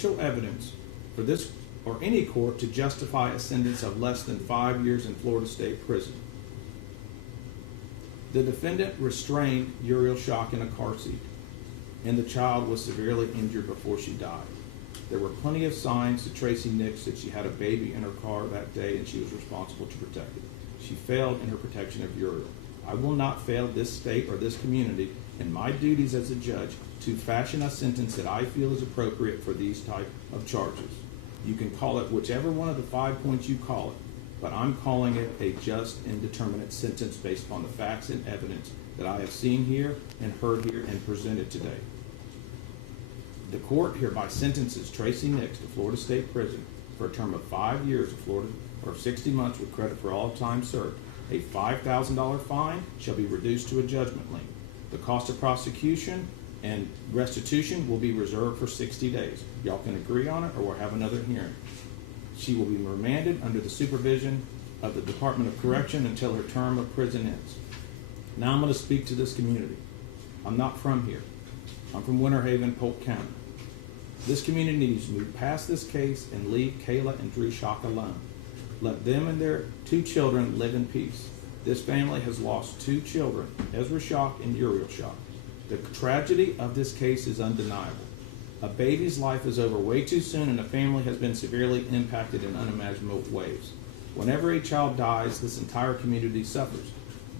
substantial evidence for this or any court to justify a sentence of less than 5 years in Florida State Prison. The defendant restrained Uriel Shock in a car seat, and the child was severely injured before she died. There were plenty of signs to Tracey Nix that she had a baby in her car that day and she was responsible to protect it. She failed in her protection of Uriel. I will not fail this state or this community in my duties as a judge to fashion a sentence that I feel is appropriate for these type of charges. You can call it whichever one of the 5 points you call it, but I'm calling it a just and determinate sentence based upon the facts and evidence that I have seen here and heard here and presented today. The court hereby sentences Tracey Nix to Florida State Prison for a term of 5 years of Florida or 60 months with credit for all time served. A $5,000 fine shall be reduced to a judgment lien. The cost of prosecution and restitution will be reserved for 60 days. Y'all can agree on it or we'll have another hearing. She will be remanded under the supervision of the Department of Correction until her term of prison ends. Now I'm going to speak to this community. I'm not from here. I'm from Winter Haven, Polk County. This community needs to move past this case and leave Kayla and Drew Shock alone. Let them and their 2 children live in peace. This family has lost 2 children, Ezra Shock and Uriel Shock. The tragedy of this case is undeniable. A baby's life is over way too soon and a family has been severely impacted in unimaginable ways. Whenever a child dies, this entire community suffers.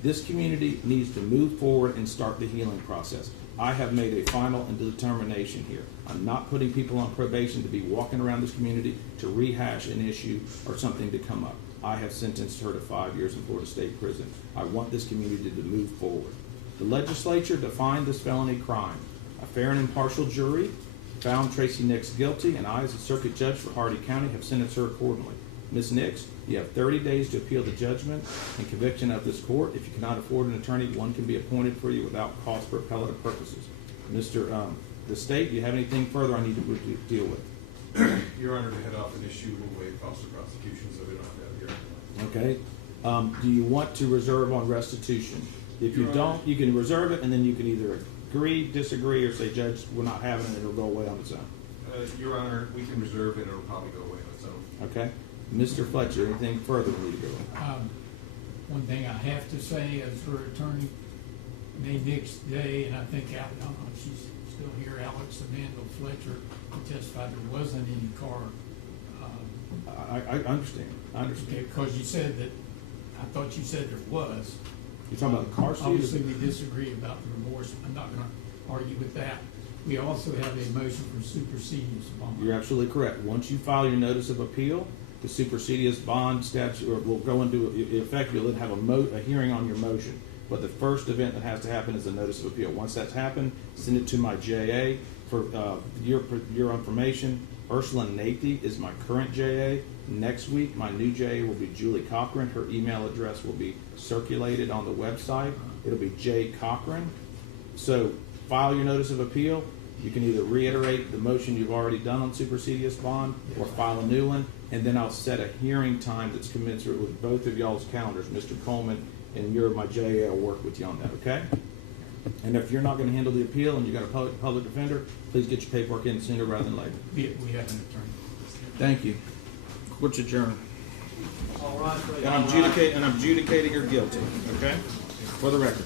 This community needs to move forward and start the healing process. I have made a final and determination here. I'm not putting people on probation to be walking around this community to rehash an issue or something to come up. I have sentenced her to 5 years in Florida State Prison. I want this community to move forward. The legislature defined this felony crime. A fair and impartial jury found Tracey Nix guilty, and I, as a circuit judge for Hardee County, have sentenced her accordingly. Ms. Nix, you have 30 days to appeal the judgment and conviction of this court. If you cannot afford an attorney, one can be appointed for you without cost for appellate purposes. The state, do you have anything further I need to deal with? Your Honor, to head off an issue will waive cost of prosecution, so we don't have to have here. Okay. Do you want to reserve on restitution? If you don't, you can reserve it, and then you can either agree, disagree, or say, Judge, we're not having it, it'll go away on its own. Your Honor, we can reserve it, and it'll probably go away on its own. Okay. Mr. Fletcher, anything further we need to go with? One thing I have to say as her attorney, May Nix today, and I think I don't know if she's still here, Alex Amanda Fletcher testified there wasn't any car. I understand. I understand. Because you said that, I thought you said there was. You're talking about the car seat? Obviously, we disagree about the remorse. I'm not going to argue with that. We also have a motion for supersedious bond. You're absolutely correct. Once you file your notice of appeal, the supersedious bond statute will go into effect. You'll then have a hearing on your motion. But the first event that has to happen is a notice of appeal. Once that's happened, send it to my JA for your information. Ursula Nathy is my current JA. Next week, my new JA will be Julie Cochran. Her email address will be circulated on the website. It'll be J. Cochran. So file your notice of appeal. You can either reiterate the motion you've already done on supersedious bond or file a new one, and then I'll set a hearing time that's commensurate with both of y'all's calendars. Mr. Coleman and my JA will work with you on that, okay? And if you're not going to handle the appeal and you got a public defender, please get your paperwork in sooner rather than later. We have an attorney. Thank you. Court's adjourned. All right. And I'm adjudicating her guilty, okay? For the record.